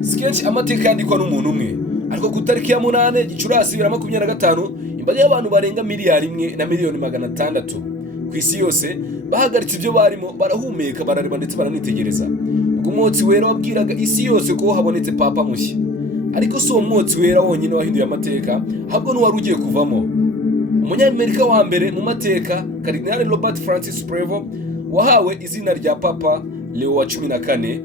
Sikenshi amateka yandikwa n'umuntu umwe, ariko ku tariki ya 8 Gicurasi 2025 imbaga y'abantu barenga miliyari 1,600,000 ku isi yose bahagaritse ibyo barimo, barahumeka, barareba ndetse baranitegereza. Ubwo umwotsi wera wabwiraga isi yose ko habonetse papa mushya. Ariko si uwo mwotsi wera wonyine wahinduye amateka, ahubwo n'uwari ugiye kuvamo. Umunyamerika wa mbere mu mateka, Cardinal Robert Francis Prevo, wahawe izina rya Papa Leo XIV,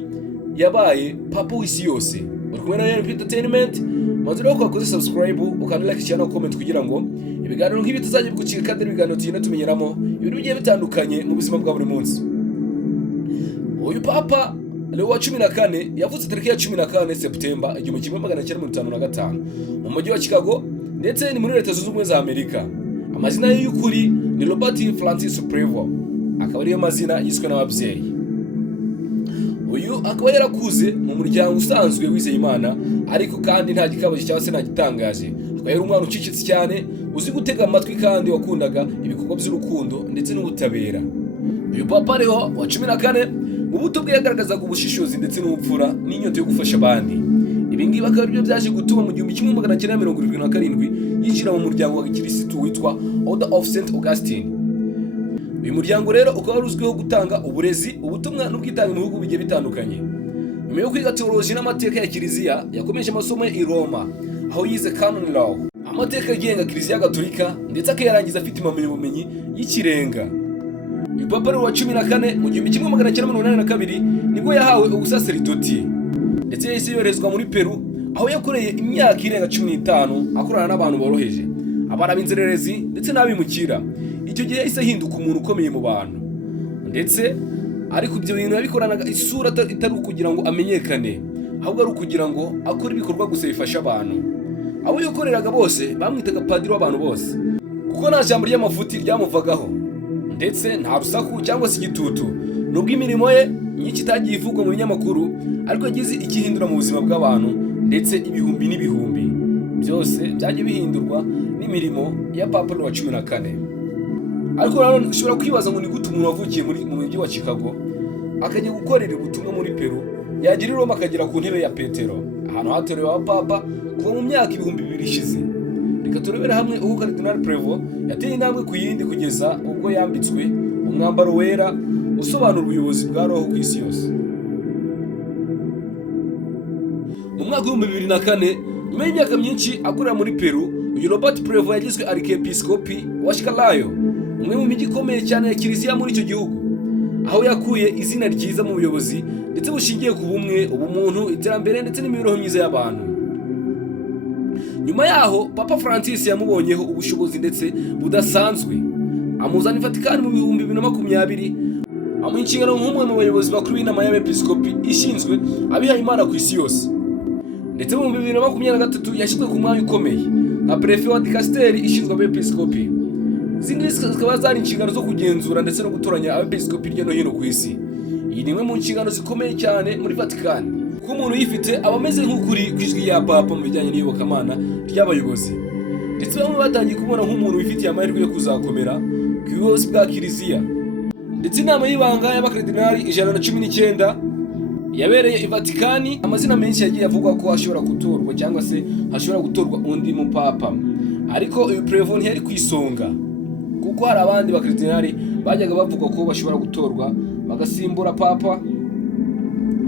yabaye papa w'isi yose. Uri kumwe na Entertainment, maze rero ukakoze subscribe, ukanda like cyane, comment kugira ngo ibiganiro nk'ibi tuzajye bigucika kandi ibiganiro tugenda tumenyeramo ibintu bigiye bitandukanye mu buzima bwa buri munsi. Uyu Papa Leo XIV yavutse tariki ya 14 September 1955 mu mujyi wa Chicago, ndetse ni muri Leta Zunze Ubumwe za Amerika. Amazina ye y'ukuri ni Robert Francis Prevo, akaba ariyo mazina yiswe n'ababyeyi. Uyu akaba yarakuze mu muryango usanzwe wizeye Imana, ariko kandi nta gikabaje cyangwa se nta gitangaje. Akaba yari umwana ucicitse cyane, uzi gutega amatwi kandi wakundaga ibikorwa by'urukundo ndetse n'ubutabera. Uyu Papa Leo wa 14 mu buto bwe yagaragazaga ubushishozi ndetse n'ubupfura n'inyota yo gufasha abandi. Ibi ngibi akaba aribyo byaje gutuma mu 1977 yinjira mu muryango wa Gikirisitu witwa Order of St. Augustine. Uyu muryango rero ukaba uzwiho gutanga uburezi, ubutumwa n'ubwitange mu bihugu bigiye bitandukanye. Nyuma yo kwiga teoloji n'amateka ya Kiliziya, yakomeje amasomo i Roma, aho yize canon law, amateka agenga Kiliziya gatolika, ndetse akayarangiza afite impamyabumenyi y'ikirenga. Uyu Papa Leo wa 14 mu 1982 nibwo yahawe ubusaseridoti, ndetse yahise yoherezwa muri Peru, aho yakoreye imyaka irenga 15 akorana n'abantu boroheje, abana b'inzererezi ndetse n'abimukira. Icyo gihe yahise ahinduka umuntu ukomeye mu bantu, ndetse ariko ibyo bintu yabikoranaga isura itari ukugira ngo amenyekane, ahubwo ari ukugira ngo akore ibikorwa gusa bifasha abantu. Abo yakoreraga bose bamwitaga padiri w'abantu bose, kuko nta jambo ry'amafuti ryamuvagaho, ndetse nta rusaku cyangwa se igitutu. Nubwo imirimo ye nyinshi itagiye ivugwa mu binyamakuru, ariko yagize ikihindura mu buzima bw'abantu, ndetse ibihumbi n'ibihumbi byose byagiye bihindurwa n'imirimo ya Papa Leo wa 14. Ariko rero ushobora kwibaza ngo ni gute umuntu wavukiye mu mujyi wa Chicago akajya gukorera ubutumwa muri Peru, yagira i Roma akagera ku ntebe ya Petero, ahantu hatorewe abapapa kuva mu myaka 2000 ishize. Reka turebere hamwe uko Cardinal Prevo yateye intambwe ku yindi kugeza ubwo yambitswe umwambaro wera usobanura ubuyobozi bwa roho ku isi yose. Mu mwaka wa 2004, nyuma y'imyaka myinshi akorera muri Peru, uyu Robert Prevo yagizwe arikepiskopi wa Chicago, umwe mu mijyi ikomeye cyane ya Kiliziya muri icyo gihugu, aho yakuye izina ryiza mu buyobozi ndetse bushingiye ku bumwe, ubumuntu, iterambere ndetse n'imibereho myiza y'abantu. Nyuma yaho Papa Francis yamubonyeho ubushobozi ndetse budasanzwe, amuzana i Vatican mu 2020, amuha inshingano nk'umwe mu bayobozi bakuru b'inama y'abepiskopi ishinzwe abihaye Imana ku isi yose. Ndetse mu 2023 yashyizwe ku mwanya ukomeye nka Prefet wa Dicasteri ishinzwe abepiskopi. Izindi zikaba zari inshingano zo kugenzura ndetse no gutoranya abepiskopi hirya no hino ku isi. Iyi ni imwe mu nshingano zikomeye cyane muri Vatican, kuko umuntu yifite aba ameze nk'ukuri kw'ijwi ya Papa mu bijyanye n'iyobokamana ry'abayobozi. Ndetse bamwe batangiye kubona nk'umuntu wifitiye amahirwe yo kuzakomera ku buyobozi bwa Kiliziya. Ndetse inama y'ibanga y'abakardinali 119 yabereye i Vatican, amazina menshi yagiye avugwa ko ashobora gutorwa cyangwa se hashobora gutorwa undi mu Papa. Ariko uyu Prevo ntiyari kwisonga, kuko hari abandi bakardinali bajyaga bavuga ko bashobora gutorwa bagasimbura Papa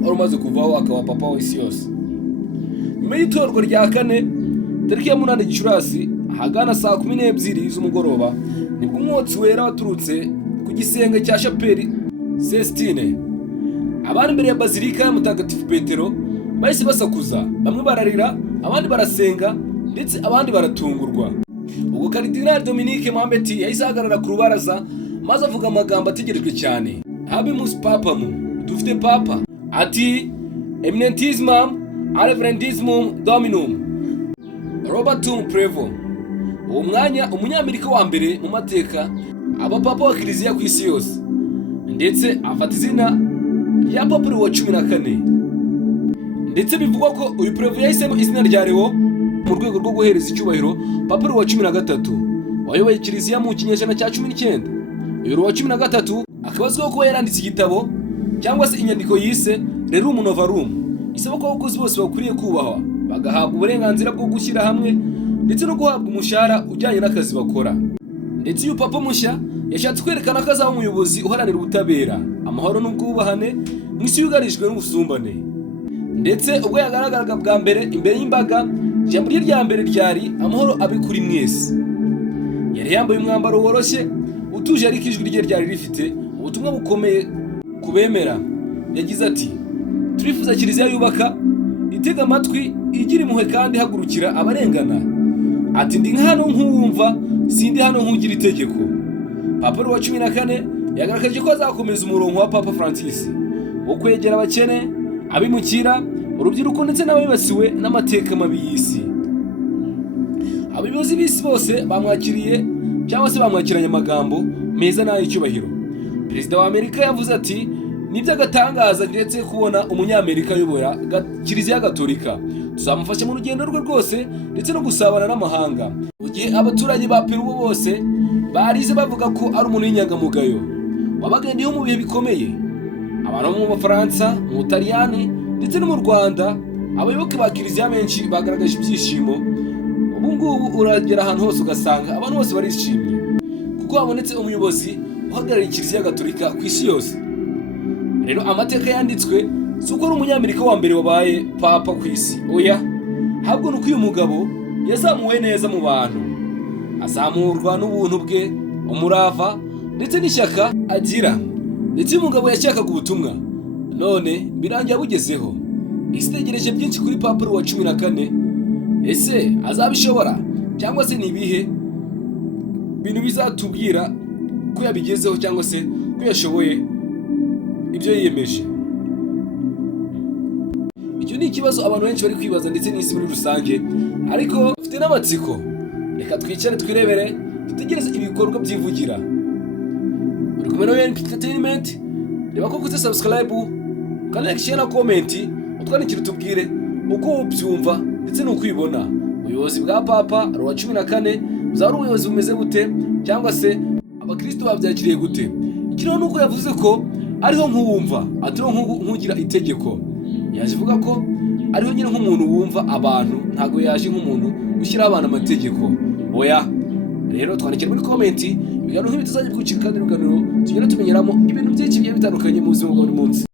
wari umaze kuvaho akaba Papa w'isi yose. Nyuma y'itorwa rya 4 tariki ya 8 Gicurasi ahagana saa 12 z'umugoroba, nibwo umwotsi wera waturutse ku gisenge cya Chapelle Sistine, abari imbere ya Bazilika ya Mutagatifu Petero bahise basakuza, bamwe bararira, abandi barasenga, ndetse abandi baratungurwa. Ubwo Cardinal Dominique Mohammed yahise ahagarara ku rubaraza, maze avuga amagambo ategerejwe cyane: Habemus Papam, dufite Papa. Ati Eminentissimum Reverendissimum Dominum Robertum Prevo. Uwo mwanya Umunyamerika wa mbere mu mateka abapapa wa Kiliziya ku isi yose, ndetse afata izina rya Papa Leo wa 14. Ndetse bivugwa ko uyu Prevo yahisemo izina rya Leo mu rwego rwo guhereza icyubahiro Papa Leo wa 13 wayoboye Kiliziya mu kinyejana cya 19. Uyu Leo wa 13 akaba azwiho kuba yaranditse igitabo cyangwa se inyandiko yise Rerum Novarum, isaba ko abakozi bose bakwiriye kubahwa bagahabwa uburenganzira bwo gushyira hamwe ndetse no guhabwa umushahara ujyanye n'akazi bakora. Ndetse uyu papa mushya yashatse kwerekana ko azaba umuyobozi uharanira ubutabera, amahoro n'ubwubahane mu isi yugarijwe n'ubusumbane. Ndetse ubwo yagaragaraga bwa mbere imbere y'imbaga, ijambo rye rya mbere ryari amahoro abe kuri mwese. Yari yambaye umwambaro woroshye utuje, ariko ijwi rye ryari rifite ubutumwa bukomeye kubemera. Yagize ati, turifuza kiliziya yubaka, itega amatwi, igira impuhwe kandi ihagurukira abarengana. Ati, ndi hano nk'uwumva, sindi hano nk'ugira itegeko. Papa Leo wa 14 yagaragaje ko azakomeza umurongo wa Papa Francis wo kwegera abakene, abimukira, urubyiruko ndetse n'abibasiwe n'amateka mabi y'isi. Abayobozi b'isi bose bamwakiriye cyangwa se bamwakiranye amagambo meza n'ay'icyubahiro. Perezida wa Amerika yavuze ati, ni by'agatangaza ndetse kubona Umunyamerika ayobora kiliziya gatolika. Tuzamufasha mu rugendo rwe rwose ndetse no gusabana n'amahanga. Mu gihe abaturage ba Peru bose barize bavuga ko ari umuntu w'inyangamugayo wabagendeyeho mu bihe bikomeye. Abantu bo mu Bufaransa, mu Butaliyani ndetse no mu Rwanda, abayoboke ba kiliziya benshi bagaragaje ibyishimo. Ubu ngubu uragera ahantu hose ugasanga abantu bose barishimye kuko habonetse umuyobozi uhagarariye kiliziya gatolika ku isi yose. Rero amateka yanditswe si uko ari Umunyamerika wa mbere wabaye papa ku isi, oya, ahubwo ni uko uyu mugabo yazamuwe neza mu bantu, azamurwa n'ubuntu bwe, umurava ndetse n'ishyaka agira. Ndetse uyu mugabo yashakaga ubutumwa, none birangiye abugezeho. Isi itegereje byinshi kuri Papa Leo wa 14. Ese azabishobora cyangwa se ni ibihe bintu bizatubwira ko yabigezeho cyangwa se ko yashoboye ibyo yiyemeje? Icyo ni ikibazo abantu benshi bari kwibaza ndetse n'isi muri rusange, ariko dufite n'amatsiko. Reka twicare twirebere, dutegereze ibikorwa byivugira. Uri kumwe na Entertainment, reba ko kuze subscribe, kandi like, share na comment, utwandikira utubwire uko ubyumva ndetse n'uko ubibona. Ubuyobozi bwa Papa Leo wa 14 buzaba ari ubuyobozi bumeze gute, cyangwa se abakristo babyakiriye gute? Ikiriho nuko yavuze ko ariho nk'uwumva, atariho nk'ugira itegeko. Yaje avuga ko ariho nyine nk'umuntu wumva abantu, ntago yaje nk'umuntu ushyiraho abantu amategeko, oya. Rero twandikira muri comment ibiganiro nk'ibi tuzajya gucika kandi ibiganiro tugenda tumenyeramo ibintu byinshi bigiye bitandukanye mu buzima bwa buri munsi.